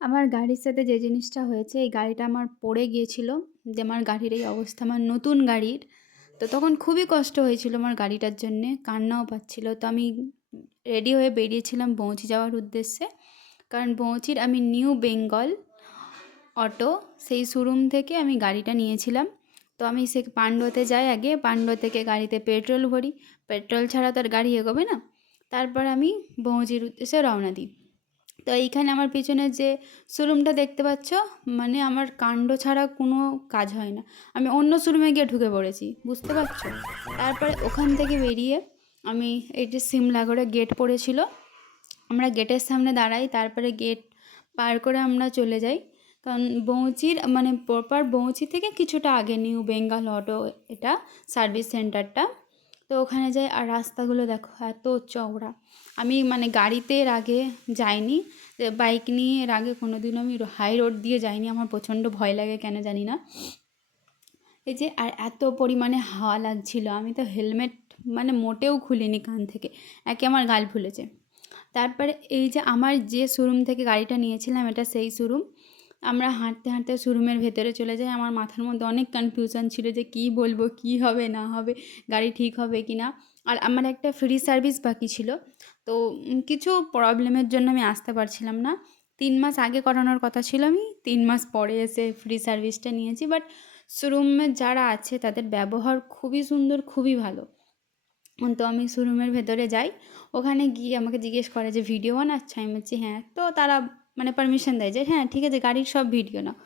আমার গাড়ির সাথে যে জিনিসটা হয়েছে, এই গাড়িটা আমার পড়ে গিয়েছিল। যে আমার গাড়ির এই অবস্থা, আমার নতুন গাড়ির। তো তখন খুবই কষ্ট হয়েছিল আমার গাড়িটার জন্যে, কান্নাও পাচ্ছিল। তো আমি রেডি হয়ে বেরিয়েছিলাম বউচি যাওয়ার উদ্দেশ্যে। কারণ বউচির আমি নিউ বেঙ্গল অটো, সেই শোরুম থেকে আমি গাড়িটা নিয়েছিলাম। তো আমি সে পান্ডুয়াতে যাই, আগে পান্ডুয়া থেকে গাড়িতে পেট্রোল ভরি। পেট্রোল ছাড়া তো আর গাড়ি এগোবে না। তারপর আমি বউচির উদ্দেশ্যে রওনা দিই। তো এইখানে আমার পিছনে যে শোরুমটা দেখতে পাচ্ছ, মানে আমার কাণ্ড ছাড়া কোনো কাজ হয় না। আমি অন্য শোরুমে গিয়ে ঢুকে পড়েছি, বুঝতে পারছো? তারপরে ওখান থেকে বেরিয়ে আমি এই যে সিমলাগড়ে গেট পড়েছিল, আমরা গেটের সামনে দাঁড়াই। তারপরে গেট পার করে আমরা চলে যাই। কারণ বউচির মানে প্রপার বউচি থেকে কিছুটা আগে নিউ বেঙ্গল অটো, এটা সার্ভিস সেন্টারটা। তো ওখানে যাই, আর রাস্তাগুলো দেখো এত চওড়া। আমি মানে গাড়িতে এর আগে যাইনি, বাইক নিয়ে এর আগে কোনো দিনও আমি হাই রোড দিয়ে যাইনি। আমার প্রচণ্ড ভয় লাগে, কেন জানি না। এই যে আর এত পরিমাণে হাওয়া লাগছিল, আমি তো হেলমেট মানে মোটেও খুলিনি কান থেকে, একে আমার গাল ফুলেছে। তারপরে এই যে আমার যে শোরুম থেকে গাড়িটা নিয়েছিলাম, এটা সেই শোরুম। আমরা হাঁটতে হাঁটতে শোরুমের ভেতরে চলে যাই। আমার মাথার মধ্যে অনেক কনফিউশন ছিল যে কী বলবো, কী হবে না হবে, গাড়ি ঠিক হবে কি না। আর আমার একটা ফ্রি সার্ভিস বাকি ছিল। তো কিছু প্রবলেমের জন্য আমি আসতে পারছিলাম না। 3 মাস আগে করানোর কথা ছিল, আমি 3 মাস পরে এসে ফ্রি সার্ভিসটা নিয়েছি। বাট শোরুমের যারা আছে তাদের ব্যবহার খুবই সুন্দর, খুবই ভালো। তো আমি শোরুমের ভেতরে যাই। ওখানে গিয়ে আমাকে জিজ্ঞেস করে যে ভিডিও বানাচ্ছ? আমি বলছি হ্যাঁ। তো তারা মানে পারমিশন দেয় যে হ্যাঁ ঠিক আছে, গাড়ির সব ভিডিও নাও।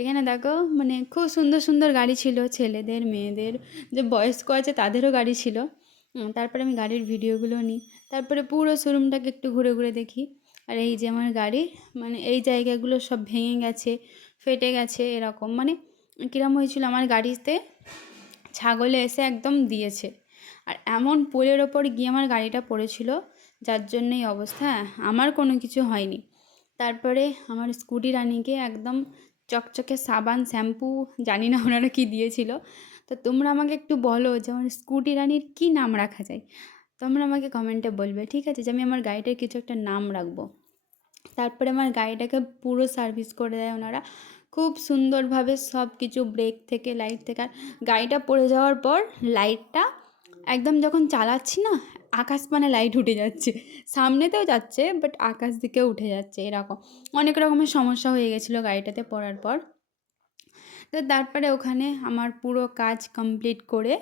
এখানে দেখো মানে খুব সুন্দর সুন্দর গাড়ি ছিল, ছেলেদের মেয়েদের, যে বয়স্ক আছে তাদেরও গাড়ি ছিল। তারপরে আমি গাড়ির ভিডিওগুলো নিই। তারপরে পুরো শোরুমটাকে একটু ঘুরে ঘুরে দেখি। আর এই যে আমার গাড়ির মানে এই জায়গাগুলো সব ভেঙে গেছে, ফেটে গেছে, এরকম মানে কীরকম হয়েছিল, আমার গাড়িতে ছাগলে এসে একদম দিয়েছে। আর এমন পোলের ওপর গিয়ে আমার গাড়িটা পড়েছিল, যার জন্য এই অবস্থা। আমার কোনো কিছু হয়নি। তারপরে আমার স্কুটি রানিকে একদম চকচকে সাবান, শ্যাম্পু, জানি না ওনারা কী দিয়েছিল। তো তোমরা আমাকে একটু বলো যে আমার স্কুটি রানির কী নাম রাখা যায়। তোমরা আমাকে কমেন্টে বলবে, ঠিক আছে? যে আমি আমার গাড়িটার কিছু একটা নাম রাখবো। তারপরে আমার গাড়িটাকে পুরো সার্ভিস করে দেয় ওনারা খুব সুন্দরভাবে, সব কিছু, ব্রেক থেকে লাইট থেকে। আর গাড়িটা পড়ে যাওয়ার পর লাইটটা একদম যখন চালাচ্ছি না, আকাশ মানে লাইট উঠে যাচ্ছে, সামনেতেও যাচ্ছে বাট আকাশ দিকেও উঠে যাচ্ছে, এরকম অনেক রকমের সমস্যা হয়ে গেছিলো গাড়িটাতে পড়ার পর। তো তারপরে ওখানে আমার পুরো কাজ কমপ্লিট করে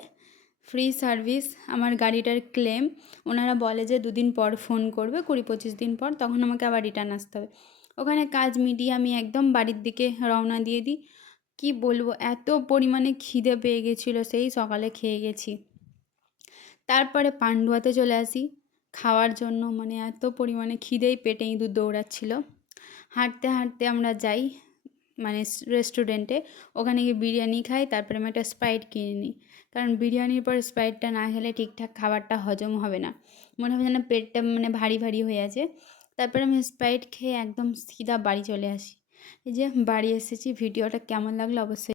ফ্রি সার্ভিস, আমার গাড়িটার ক্লেম ওনারা বলে যে 2 দিন পর ফোন করবে, 20-25 দিন পর, তখন আমাকে আবার রিটার্ন আসতে হবে। ওখানে কাজ মিটিয়ে আমি একদম বাড়ির দিকে রওনা দিয়ে দিই। কি বলবো, এত পরিমাণে খিদে পেয়ে গেছিলো, সেই সকালে খেয়ে গেছি। তারপরে পান্ডুয়াতে চলে আসি খাওয়ার জন্য, মানে এত পরিমাণে খিদেই, পেটে ইঁদুর দৌড়াচ্ছিল। হাঁটতে হাঁটতে আমরা যাই মানে রেস্টুরেন্টে, ওখানে গিয়ে বিরিয়ানি খাই। তারপরে আমি একটা স্প্রাইট কিনে নিই, কারণ বিরিয়ানির পর স্প্রাইটটা না খেলে ঠিকঠাক খাবারটা হজম হবে না, মনে হবে যেন পেটটা মানে ভারী ভারী হয়ে আছে। তারপরে আমি স্প্রাইট খেয়ে একদম সিধা বাড়ি চলে আসি। এই যে বাড়ি এসেছি, ভিডিওটা কেমন লাগলো অবশ্যই